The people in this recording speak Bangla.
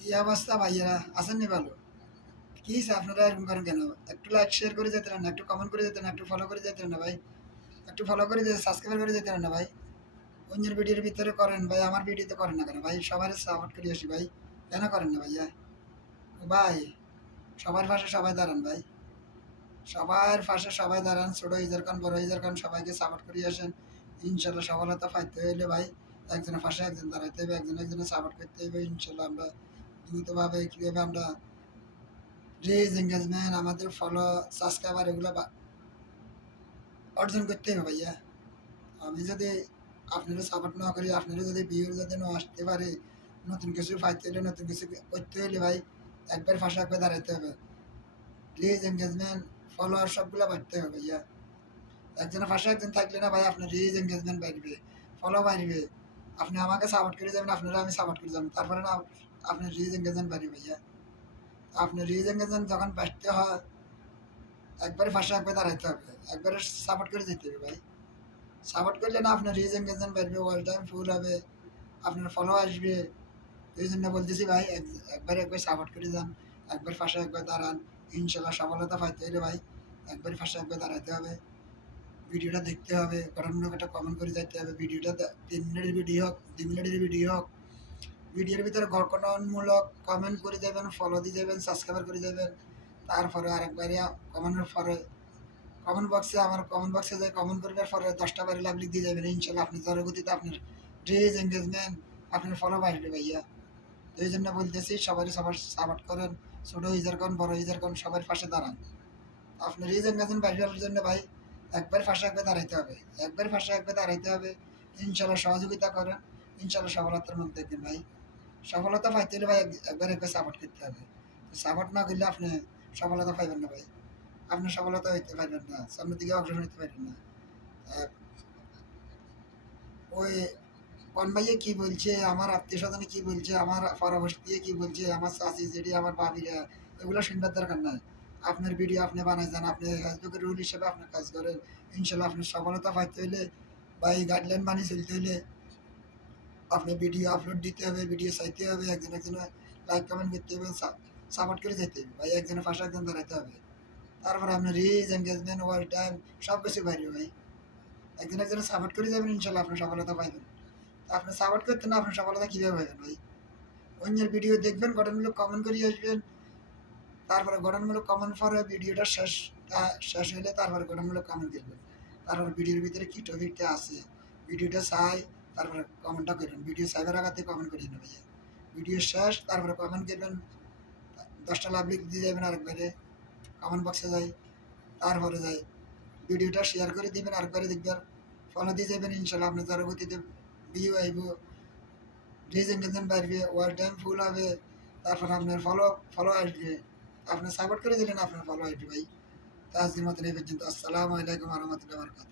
কি অবস্থা ভাইয়েরা, আছেন নি ভালো? কি হইছে আপনারা এরকম করেন কেন? একটু লাইক শেয়ার করে যেতেন না, একটু কমেন্ট করে যেতেন না, একটু ফলো করে যেতেন না ভাই। একটু ফলো করে যেতে সাবস্ক্রাইব করে যেতেন না ভাই। অন্যের ভিডিওর ভিতরে করেন ভাই, আমার ভিডিওতে করেন না কেন ভাই? সবার সাপোর্ট করে আসি ভাই। কেন করেন না ভাইয়া? ও ভাই, সবার পাশে সবাই দাঁড়ান ভাই। সবার পাশে সবাই দাঁড়ান। ছোট ইজার খান, বড় ইজার খান, সবাইকে সাপোর্ট করে আসেন। ইনশাল্লাহ সফলতা পাইতে হইলে ভাই একজনের পাশে একজন দাঁড়াইতে হবে, একজন একজনের সাপোর্ট করতে হবে। ইনশাল্লাহ আমরা দ্রুতভাবে কীভাবে আমরা রিচ, এঙ্গেজমেন্ট, আমাদের ফলো, সাবস্ক্রাইবার এগুলো অর্জন করতে হবে ভাইয়া। আমি যদি আপনারা সাপোর্ট না করি, আপনারা যদি ভিউর যদি না আসতে পারে, নতুন কিছু পাইতে হলে, নতুন কিছু করতে হলে ভাই একবার ফাঁসে একবার দাঁড়াইতে হবে। রিচ, এঙ্গেজমেন্ট, ফলোয়ার সবগুলো বাড়তে হবে ভাইয়া। একজনের পাশে একজন থাকলে না ভাই আপনার রিচ, এঙ্গেজমেন্ট বাড়বে, ফলো বাড়বে। আপনি আমাকে সাপোর্ট করে যাবেন, আপনারা আমি সাপোর্ট করে যাবেন, তারপরে না আপনার রিচ, এঙ্গেজমেন্ট বাড়বে ভাইয়া। আপনার রিচ, এঙ্গেজমেন্ট যখন বাড়তে হয়, একবারে পাশে একবার দাঁড়াইতে হবে, একবারে সাপোর্ট করে যেতে হবে ভাই। সাপোর্ট করলে না আপনার রিচ, এঙ্গেজমেন্ট বাড়বে, ওয়াল টাইম ফুল হবে, আপনার ফলো আসবে। এই জন্য বলতেছি ভাই একবার একবার সাপোর্ট করে যান, একবার পাশে একবার দাঁড়ান। ইনশাল্লাহ সফলতা পাইতে হলে ভাই একবার পাশে একবার দাঁড়াতে হবে। ভিডিওটা দেখতে হবে, গঠনমূলক একটা কমেন্ট করে যেতে হবে। ভিডিওটা 3 মিনিটের ভিডিও হোক, 2 মিনিটের ভিডিও হোক, ভিডিওর ভিতরে গঠনমূলক কমেন্ট করে যাবেন, ফলো দিয়ে যাবেন, সাবস্ক্রাইব করে যাবেন। তারপরে আরেকবারে কমেন্টের পরে কমেন্ট বক্সে, আমার কমেন্ট বক্সে যাই কমেন্ট করবার পরে 10টা বারে লাভ লিখ দিয়ে যাবেন। ইনশাল্লাহ আপনি জনগতিতে আপনার রিচ, এঙ্গেজমেন্ট, আপনার ফলো বাড়বে ভাইয়া। তো এই জন্য বলতেছি সবারই সবার সাপোর্ট করেন। ছোটো ইজার কন, বড় ইজার কন, সবার পাশে দাঁড়ান। আপনার রিচ, এঙ্গেজমেন্ট বাড়ার জন্য ভাই একবার পাশে একবার দাঁড়াইতে হবে, একবার পাশে একবার দাঁড়াইতে হবে। ইনশাল্লাহ সহযোগিতা করেন, ইনশাল্লাহ সফলতার মুখ দেখবেন ভাই। সফলতা পাইতে হলে ভাই একবার একবার সাপোর্ট করতে হবে। সাপোর্ট না করলে আপনি সফলতা পাইবেন না ভাই। আপনি সফলতা হইতে পারবেন না, সামনের দিকে অগ্রসর হতে পারবেন না। আহ, ওই কোন ভাইয়ে কি বলছে, আমার আত্মীয় স্বজনে কি বলছে, আমার পরামর্শ দিয়ে কি বলছে, আমার চাচি জেঠি, আমার ভাবিরা, এগুলো শুনবার দরকার নাই। আপনার ভিডিও আপনি বানাই যান, আপনি ফেসবুকের রুল হিসেবে আপনার কাজ করেন। ইনশাল্লাহ আপনার সফলতা পাইতে হইলে বা এই গাইডলাইন মানিয়ে চলতে হলে আপনি ভিডিও আপলোড দিতে হবে, ভিডিও চাইতে হবে, একজন একজনের লাইক কমেন্ট করতে হবে, সাপোর্ট করে যেতে হবে ভাই, একজনের পাশে একজন দাঁড়াতে হবে। তারপরে আপনার রিচ, এঙ্গেজমেন্ট, ওয়াল টাইম সব কিছু বাড়বে ভাই। একজন একজনের সাপোর্ট করে যাবেন, ইনশাল্লাহ আপনার সফলতা পাইবেন। আপনি সাপোর্ট করতেন না, আপনার সফলতা কীভাবে পাবেন ভাই? অন্যের ভিডিও দেখবেন, গঠনমূলক কমেন্ট করে আসবেন। তারপরে গঠনমূলক কমেন্ট পরে ভিডিওটা শেষ হলে তারপরে গঠনমূলক কমেন্ট করবেন। তারপরে ভিডিওর ভিতরে কী টপিকটা আছে ভিডিওটা চাই, তারপরে কমেন্টটা করবেন। ভিডিও সাইবার আগাতে কমেন্ট করিয়ে নেবে ভাইয়া। ভিডিও শেষ তারপরে কমেন্ট করবেন, 10টা লাভ লিখ দিয়ে যাবেন আরেকবারে কমেন্ট বক্সে যাই। তারপরে যাই ভিডিওটা শেয়ার করে দিবেন, আরেকবারে দেখবেন, ফলো দিয়ে যাবেন। ইনশাল্লাহ আপনার পরবর্তীতে ভিউ আইব, রিচ, এঙ্গেজমেন্ট বাড়বে, ওয়াল টাইম ফুল হবে। তারপর আপনার ফলো ফলো আসবে। আপনি সাপোর্ট করে দিলেন, আপনার ফলো আসবে ভাই। তো আজকের মতন এই পর্যন্ত। আসসালামু আলাইকুম রহমতুল্লাহ বরকাত।